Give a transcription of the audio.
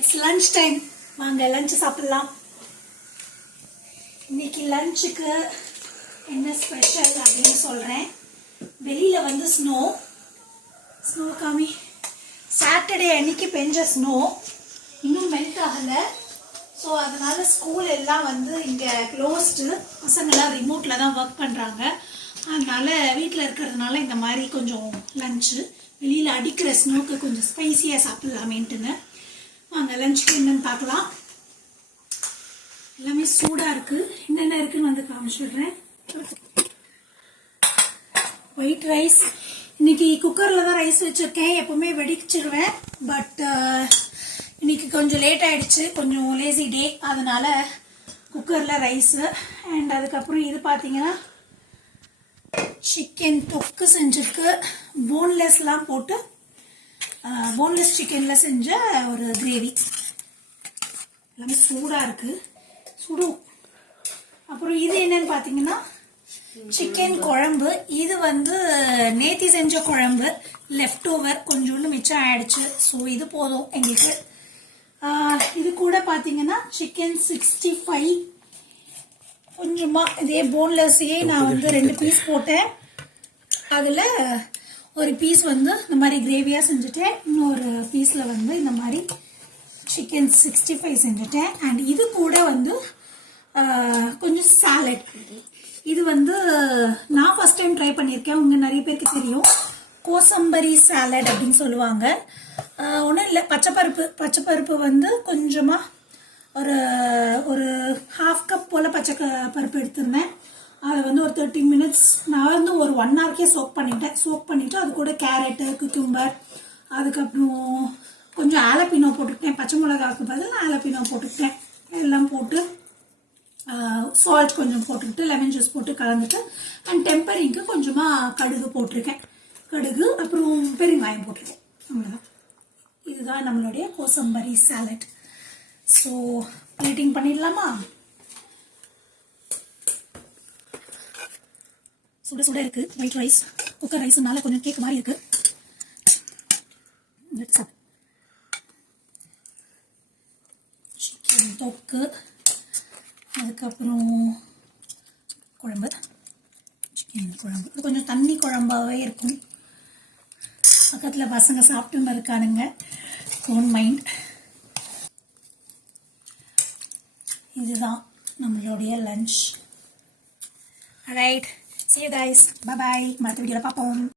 It's lunch time. வாங்க lunch சாப்பிடலாம். இன்னைக்கு லஞ்சுக்கு என்ன ஸ்பெஷல் அப்படின்னு சொல்றேன். வெளியில வந்து ஸ்னோ காமி. சாட்டர்டே அன்னைக்கு பெஞ்ச ஸ்னோ இன்னும் மெல்ட் ஆகல. ஸோ அதனால ஸ்கூல் எல்லாம் வந்து இங்கே க்ளோஸ்டு. பசங்கள்லாம் ரிமோட்டில் தான் ஒர்க் பண்ணுறாங்க. அதனால வீட்டில் இருக்கிறதுனால இந்த மாதிரி கொஞ்சம் லஞ்சு வெளியில் அடிக்கிற ஸ்னோக்கு கொஞ்சம் ஸ்பைசியாக சாப்பிட்லாமேன்ட்டுன்னு வாங்க லஞ்சுக்கு என்னென்னு பார்க்கலாம். எல்லாமே சூடாக இருக்குது. என்னென்ன இருக்குன்னு வந்து காமிச்சிடுறேன். White rice. இன்னைக்கு குக்கரில் தான் ரைஸ் வச்சுருக்கேன். எப்போவுமே வெடிச்சிடுவேன். பட் இன்னைக்கு கொஞ்சம் லேட் ஆகிடுச்சு. கொஞ்சம் லேசி டே. அதனால குக்கரில் ரைஸு. அண்ட் அதுக்கப்புறம் இது பார்த்தீங்கன்னா சிக்கன் தொக்கு செஞ்சுருக்கு. போன்லெஸ்லாம் போட்டு போன்லெஸ் சிக்கனில் செஞ்ச ஒரு கிரேவி. எல்லாமே சூடாக இருக்குது. சுடும். அப்புறம் இது என்னன்னு பார்த்தீங்கன்னா சிக்கன் குழம்பு. இது வந்து நேத்தி செஞ்ச குழம்பு லெஃப்ட் ஓவர் கொஞ்சோண்டு மிச்சம் ஆயிடுச்சு. ஸோ இது போதும் எங்களுக்கு. இது கூட பார்த்தீங்கன்னா சிக்கன் 65 கொஞ்சமாக இதே போன்லெஸ்ஸையே நான் வந்து 2 பீஸ் போட்டேன். அதில் ஒரு பீஸ் வந்து இந்த மாதிரி கிரேவியாக செஞ்சுட்டேன். இன்னொரு பீஸில் வந்து இந்த மாதிரி சிக்கன் 65 செஞ்சுட்டேன். அண்ட் இது கூட வந்து கொஞ்சம் சாலட். இது வந்து நான் ஃபர்ஸ்ட் டைம் ட்ரை பண்ணியிருக்கேன். உங்கள் நிறைய பேருக்கு தெரியும். கோசம்பரி சாலட் அப்படின்னு சொல்லுவாங்க. ஒன்றும் இல்லை, பச்சைப்பருப்பு வந்து கொஞ்சமாக ஒரு ஹாஃப் கப் போல் பருப்பு எடுத்திருந்தேன். அதை வந்து ஒரு 30 மினிட்ஸ் நான் வந்து ஒரு 1 ஹவர்க்கே சோக் பண்ணிவிட்டு அது கூட கேரட்டு, குக்கும்பர், அதுக்கப்புறம் கொஞ்சம் ஆலப்பினோ போட்டுக்கிட்டேன். பச்சை மிளகாவுக்கு பதில் ஆலப்பினோ போட்டுக்கிட்டேன். எல்லாம் போட்டு சால்ட் கொஞ்சம் போட்டுக்கிட்டு லெமன் ஜூஸ் போட்டு கலந்துட்டு அண்ட் டெம்பரிங்க்கு கொஞ்சமாக கடுகு போட்டிருக்கேன். கடுகு அப்புறம் பெருங்காயம் போட்டிருக்கேன். அவ்வளோதான். இதுதான் நம்மளுடைய கோசம்பரி சாலட். ஸோ பிளேட்டிங் பண்ணிடலாமா? சுட சுட இருக்கு ஒயிட் ரைஸ். குக்கர் ரைஸ்னால கொஞ்சம் கேக் மாதிரி இருக்கு. சிக்கன் தொக்கு, அதுக்கப்புறம் குழம்பு, சிக்கன் குழம்பு. இது கொஞ்சம் தண்ணி குழம்பாகவே இருக்கும். பக்கத்தில் பசங்க சாப்பிட்டு இருக்கானுங்க. Don't mind. இதுதான் நம்மளுடைய lunch. Right, see you guys. Bye bye. மற்ற வீடியோவில் பார்ப்போம்.